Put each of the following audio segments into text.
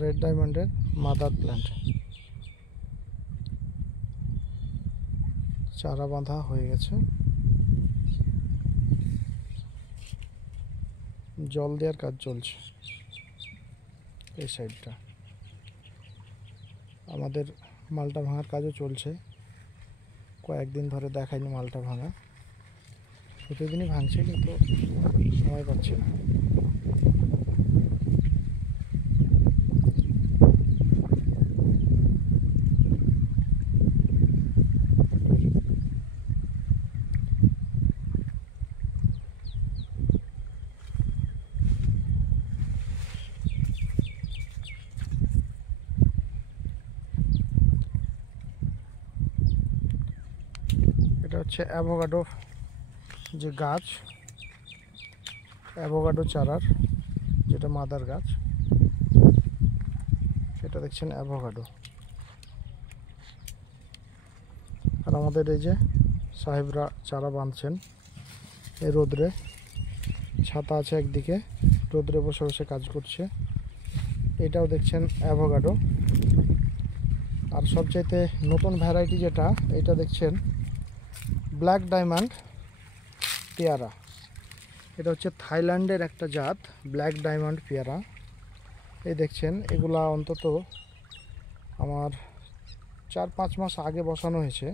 Red ডায়মন্ডের mother plant চারা বাঁধা হয়ে গেছে, জল দেওয়ার কাজ চলছে। এই সাইডটা আমাদের মালটা ভাঙার কাজও চলছে, কয়েকদিন ধরে দেখায়নি মালটা ভাঙা, প্রতিদিনই ভাঙছে কিন্তু সময় পাচ্ছে না। এটা হচ্ছে অ্যাভোকাডো যে গাছ, অ্যাভোকাডো চারার যেটা মাদার গাছ, সেটা দেখছেন অ্যাভোকাডো। আর আমাদের এই যে সাহেবরা চারা বাঁধছেন এই রোদ্রে, ছাতা আছে একদিকে, রোদ্রে বসে বসে কাজ করছে। এটাও দেখছেন অ্যাভোকাডো। আর সবচাইতে নতুন ভ্যারাইটি যেটা, এটা দেখছেন ব্ল্যাক ডায়মন্ড পেয়ারা। এটা হচ্ছে থাইল্যান্ডের একটা জাত ব্ল্যাক ডায়মন্ড পেয়ারা। এই দেখছেন এগুলা অন্তত আমার 4-5 মাস আগে বসানো হয়েছে,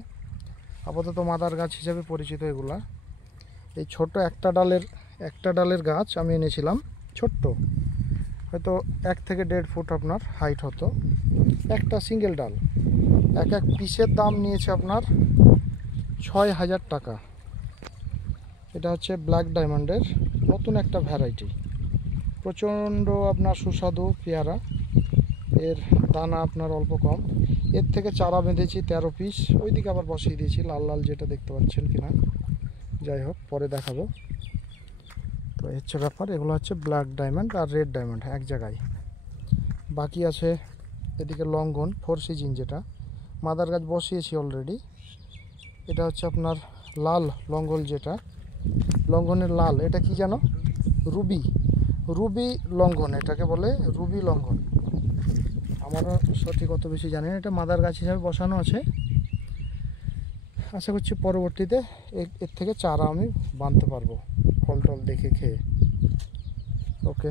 আপাতত মাদার গাছ হিসেবে পরিচিত এগুলা। এই ছোট একটা ডালের গাছ আমি এনেছিলাম, ছোট্ট, হয়তো 1 থেকে 1.5 ফুট আপনার হাইট হতো, একটা সিঙ্গেল ডাল। এক পিসের দাম নিয়েছে আপনার 6,000 টাকা। এটা হচ্ছে ব্ল্যাক ডায়মন্ডের নতুন একটা ভ্যারাইটি, প্রচণ্ড আপনার সুস্বাদু পেয়ারা। এর দানা আপনার অল্প কম। এর থেকে চারা বেঁধেছি 13 পিস, ওইদিকে আবার বসিয়ে দিয়েছি, লাল লাল যেটা দেখতে পাচ্ছেন কিনা, যাই হোক পরে দেখাবো। তো এই হচ্ছে ব্যাপার। এগুলো হচ্ছে ব্ল্যাক ডায়মন্ড আর রেড ডায়মন্ড এক জায়গায়। বাকি আছে এদিকে লঙ্ঘন 4 সিজন, যেটা মাদার গাছ বসিয়েছি অলরেডি। এটা হচ্ছে আপনার লাল লঙ্ঘন, যেটা লঙ্ঘনের লাল, এটা কি জানো, রুবি লঙ্ঘন, এটাকে বলে রুবি লঙ্ঘন। আমারও সঠিক অত বেশি জানি না। এটা মাদার গাছ হিসাবে বসানো আছে, আশা করছি পরবর্তীতে এর থেকে চারা আমি বাঁধতে পারবো ফল টল দেখে খেয়ে। ওকে।